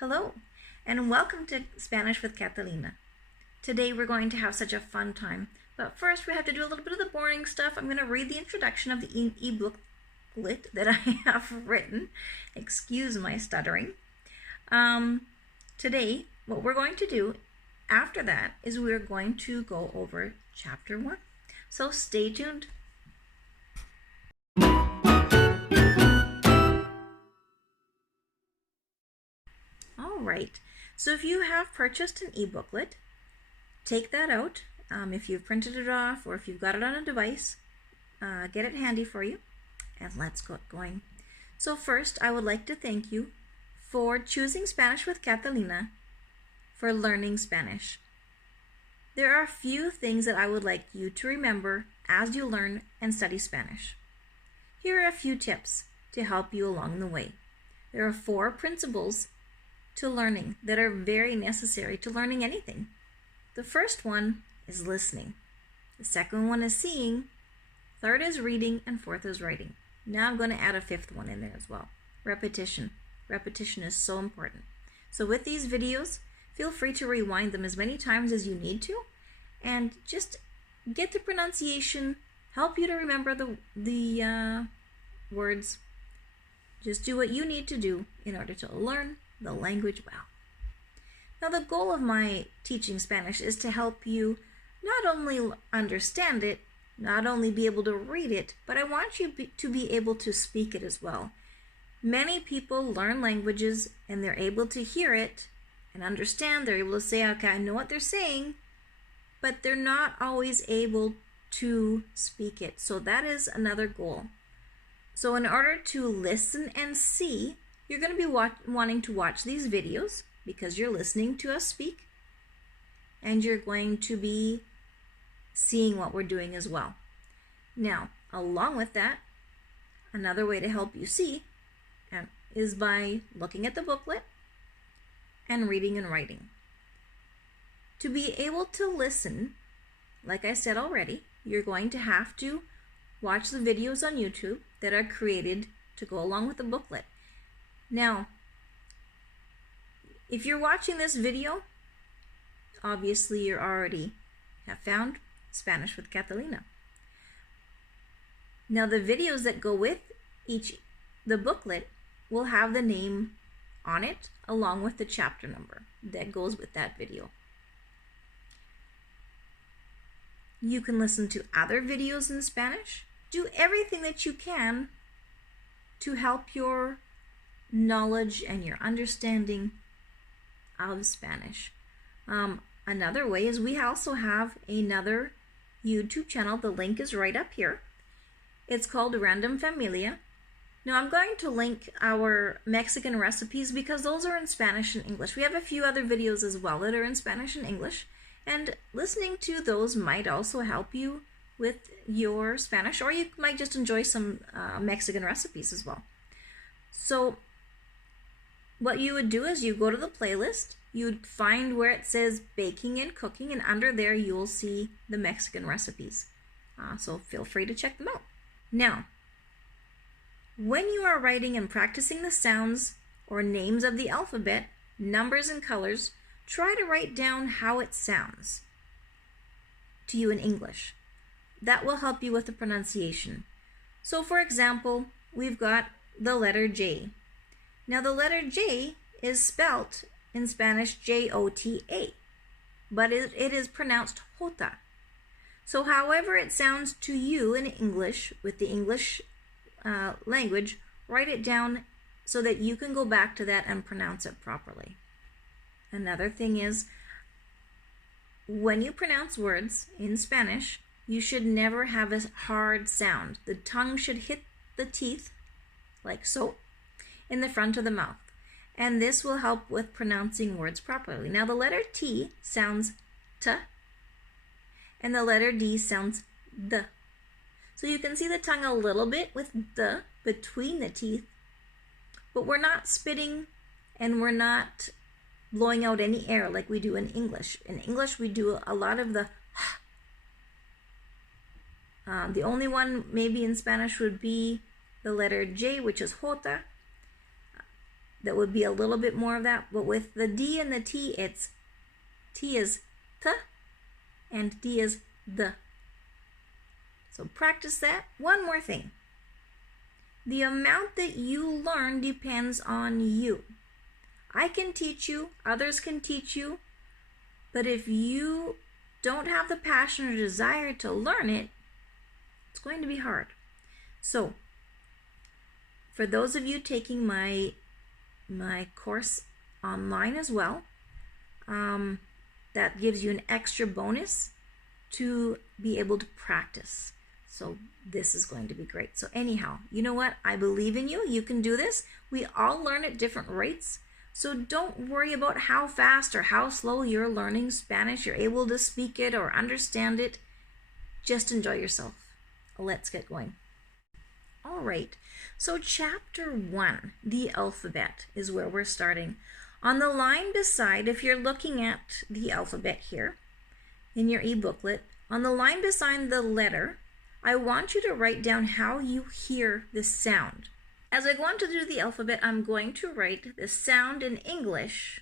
Hello, and welcome to Spanish with Catalina. Today we're going to have such a fun time, but first we have to do a little bit of the boring stuff. I'm going to read the introduction of the ebooklet that I have written. Excuse my stuttering. Today, what we're going to do after that is we're going to go over chapter 1. So stay tuned. Alright, so if you have purchased an e-booklet, take that out. If you've printed it off or if you've got it on a device, get it handy for you, and let's get going. So first, I would like to thank you for choosing Spanish with Catalina for learning Spanish. There are a few things that I would like you to remember as you learn and study Spanish. Here are a few tips to help you along the way. There are 4 principles to learning that are very necessary to learning anything. The first one is listening. The second one is seeing. Third is reading, and fourth is writing. Now I'm going to add a 5th one in there as well. Repetition. Repetition is so important. So with these videos, feel free to rewind them as many times as you need to, and just get the pronunciation, help you to remember the words. Just do what you need to do in order to learn the language well. Now, the goal of my teaching Spanish is to help you not only understand it, not only be able to read it, but I want you to be able to speak it as well. Many people learn languages and they're able to hear it and understand. They're able to say, okay, I know what they're saying, but they're not always able to speak it. So that is another goal. So in order to listen and see, you're going to be wanting to watch these videos because you're listening to us speak, and you're going to be seeing what we're doing as well. Now, along with that, another way to help you see is by looking at the booklet and reading and writing. To be able to listen, like I said already, you're going to have to watch the videos on YouTube that are created to go along with the booklet. Now, if you're watching this video, obviously you already have found Spanish with Catalina. Now, the videos that go with the booklet will have the name on it along with the chapter number that goes with that video. You can listen to other videos in Spanish. Do everything that you can to help your knowledge and your understanding of Spanish. Another way is we also have another YouTube channel. The link is right up here. It's called Random Familia. Now I'm going to link our Mexican recipes because those are in Spanish and English. We have a few other videos as well that are in Spanish and English, and listening to those might also help you with your Spanish, or you might just enjoy some Mexican recipes as well. So what you would do is you go to the playlist, you'd find where it says baking and cooking, and under there you'll see the Mexican recipes. So feel free to check them out. Now, when you are writing and practicing the sounds or names of the alphabet, numbers and colors, try to write down how it sounds to you in English. That will help you with the pronunciation. So for example, we've got the letter J. Now the letter J is spelt in Spanish J-O-T-A, but it is pronounced Jota. So however it sounds to you in English, with the English language, write it down so that you can go back to that and pronounce it properly. Another thing is, when you pronounce words in Spanish, you should never have a hard sound. The tongue should hit the teeth, like so, in the front of the mouth. And this will help with pronouncing words properly. Now the letter T sounds T, and the letter D sounds D. So you can see the tongue a little bit with D between the teeth, but we're not spitting and we're not blowing out any air like we do in English. In English, we do a lot of the the only one maybe in Spanish would be the letter J, which is Jota. that would be a little bit more of that. But with the D and the T, it's T is T and D is D. So practice that. One more thing. The amount that you learn depends on you. I can teach you, others can teach you, but if you don't have the passion or desire to learn it, it's going to be hard. So, for those of you taking my course online as well, that gives you an extra bonus to be able to practice. So this is going to be great. So anyhow, you know what? I believe in you. You can do this. We all learn at different rates. So don't worry about how fast or how slow you're learning Spanish. You're able to speak it or understand it. Just enjoy yourself. Let's get going. All right. So chapter 1, the alphabet, is where we're starting. On the line beside, if you're looking at the alphabet here in your e-booklet, on the line beside the letter, I want you to write down how you hear the sound. As I go on to do the alphabet, I'm going to write the sound in English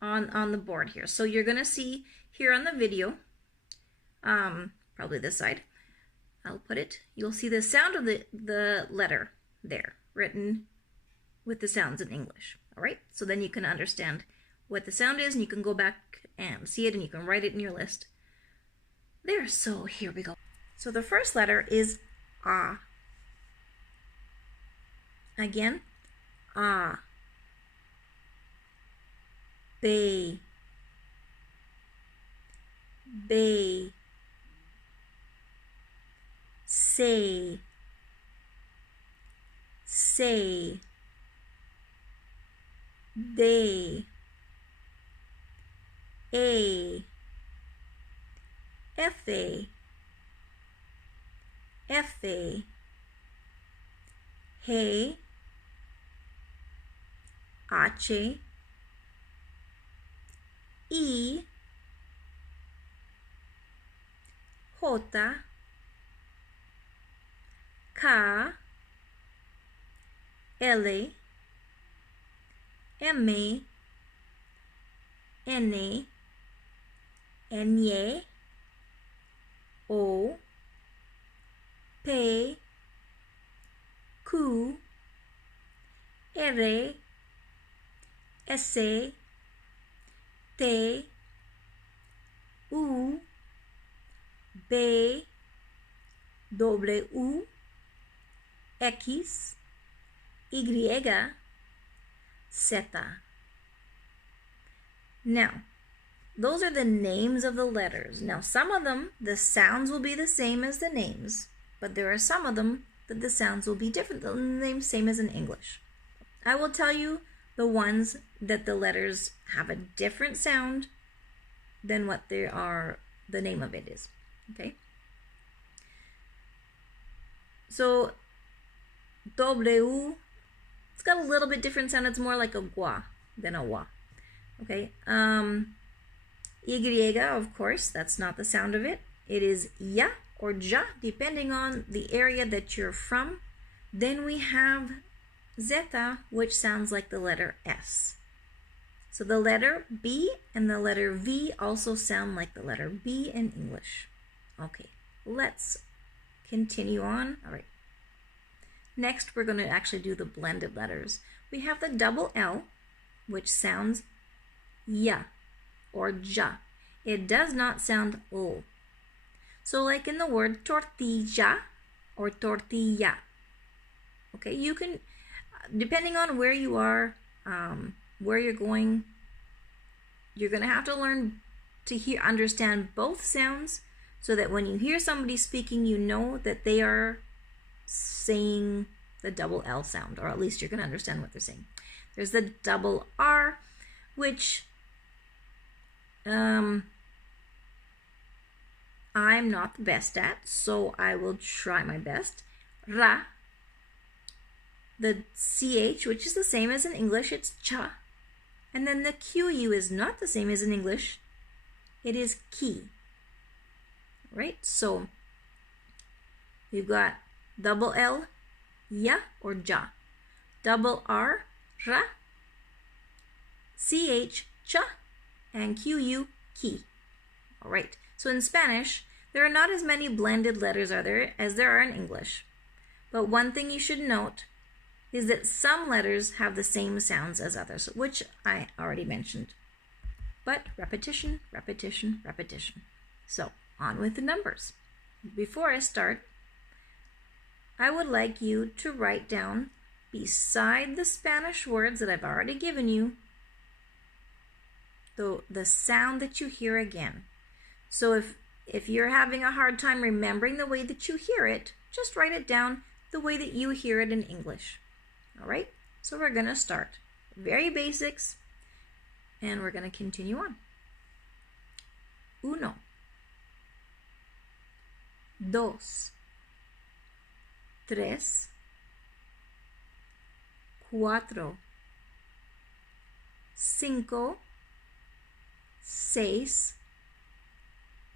on the board here. So you're going to see here on the video, probably this side, I'll put it, you'll see the sound of the letter there written with the sounds in English. All right, so then you can understand what the sound is and you can go back and see it and you can write it in your list. There, so here we go. So the first letter is A. Again, A. B. B. C. C. D. A. F. A. F. A. H. H. I. J. K. L. M. N. N. O. P. Q. R. S. T. U. B. W. X. Y. Z. Now, those are the names of the letters. Now, some of them, the sounds will be the same as the names, but there are some of them that the sounds will be different. The names same as in English. I will tell you the ones that the letters have a different sound than what they are, the name of it is. Okay? So, W, it's got a little bit different sound. It's more like a gua than a wa. Okay? Y, of course, that's not the sound of it. It is ya or ja, depending on the area that you're from. Then we have zeta, which sounds like the letter S. So the letter B and the letter V also sound like the letter B in English. Okay, let's continue on. All right. Next, we're going to actually do the blended letters. We have the double L, which sounds ya or ja. It does not sound L. So like in the word tortilla or tortilla. Okay, you can, depending on where you are, where you're going, you're going to have to learn to understand both sounds so that when you hear somebody speaking, you know that they are saying the double L sound, or at least you're going to understand what they're saying. There's the double R, which I'm not the best at, so I will try my best. Ra. The CH, which is the same as in English, it's cha. And then the QU is not the same as in English. It is ki. Right? So you've got double L, ya or ja. Double R, ra, ch, cha, and qu, ki. All right, so in Spanish, there are not as many blended letters as there are in English. But one thing you should note is that some letters have the same sounds as others, which I already mentioned. But repetition, repetition, repetition. So on with the numbers. Before I start, I would like you to write down beside the Spanish words that I've already given you, the sound that you hear again. So if you're having a hard time remembering the way that you hear it, just write it down the way that you hear it in English. All right? So we're going to start. Very basics, and we're going to continue on. Uno, dos, tres, cuatro, cinco, seis,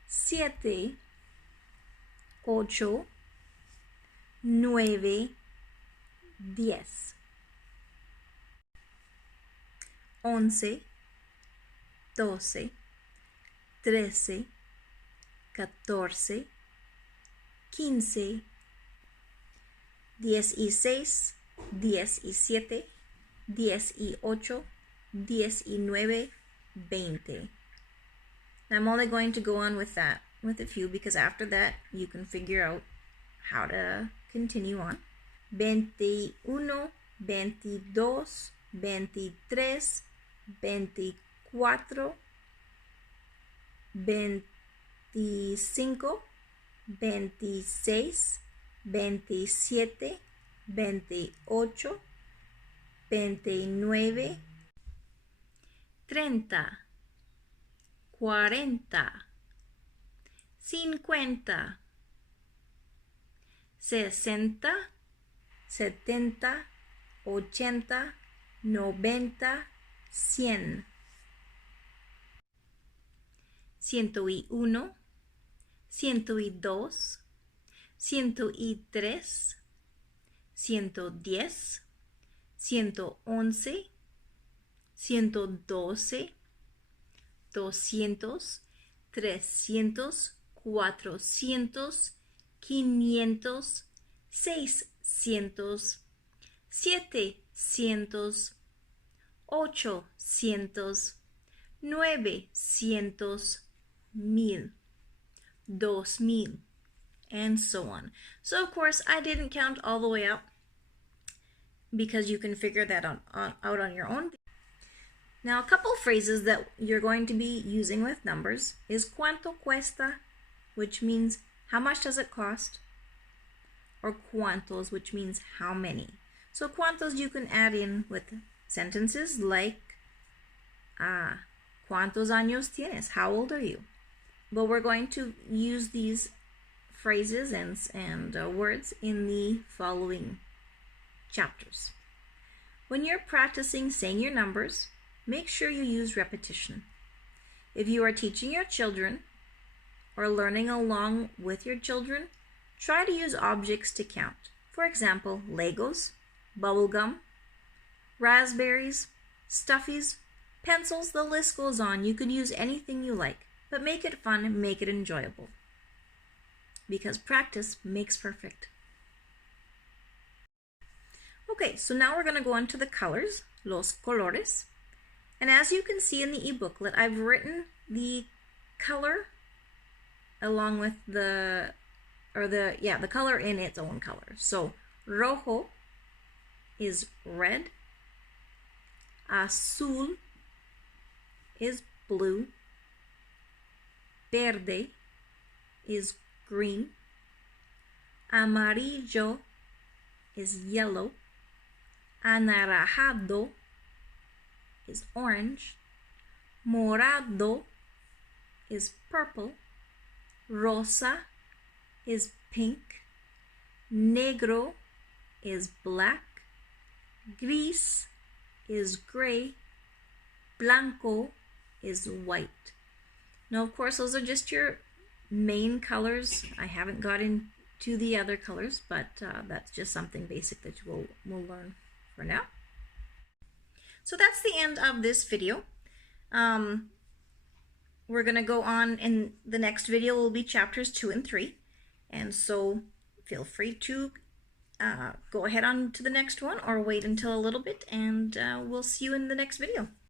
siete, ocho, 9, 10, 11, 12, 13, 14, 15, 16, 17, 18, 19, 20. I'm only going to go on with that, with a few, because after that you can figure out how to continue on. 21, 22, 23, 24, 25, 26, 27, 28, 29, 30, 40, 50, 60, 70, 80, 90, 100. 101, 102, 103, 110, 111, 112, 200, 300, 400, 500, 600, 700, 800, 900, 1000, 2000, and so on. So of course I didn't count all the way up because you can figure that out on your own. Now a couple phrases that you're going to be using with numbers is cuánto cuesta, which means how much does it cost, or cuántos, which means how many. So cuántos you can add in with sentences like ¿cuántos años tienes? How old are you? But we're going to use these phrases and words in the following chapters. When you're practicing saying your numbers, make sure you use repetition. If you are teaching your children or learning along with your children, try to use objects to count. For example, Legos, bubblegum, raspberries, stuffies, pencils, the list goes on. You could use anything you like, but make it fun and make it enjoyable, because practice makes perfect. Okay, so now we're going to go on to the colors, los colores. And as you can see in the e-booklet, I've written the color along with the color in its own color. So rojo is red, azul is blue, verde is green, amarillo is yellow, anaranjado is orange, morado is purple, rosa is pink, negro is black, gris is gray, blanco is white. Now, of course, those are just your main colors. I haven't got into the other colors, but that's just something basic that we'll learn for now. So that's the end of this video. We're going to go on, in the next video will be chapters 2 and 3. And so feel free to go ahead on to the next one or wait until a little bit, and we'll see you in the next video.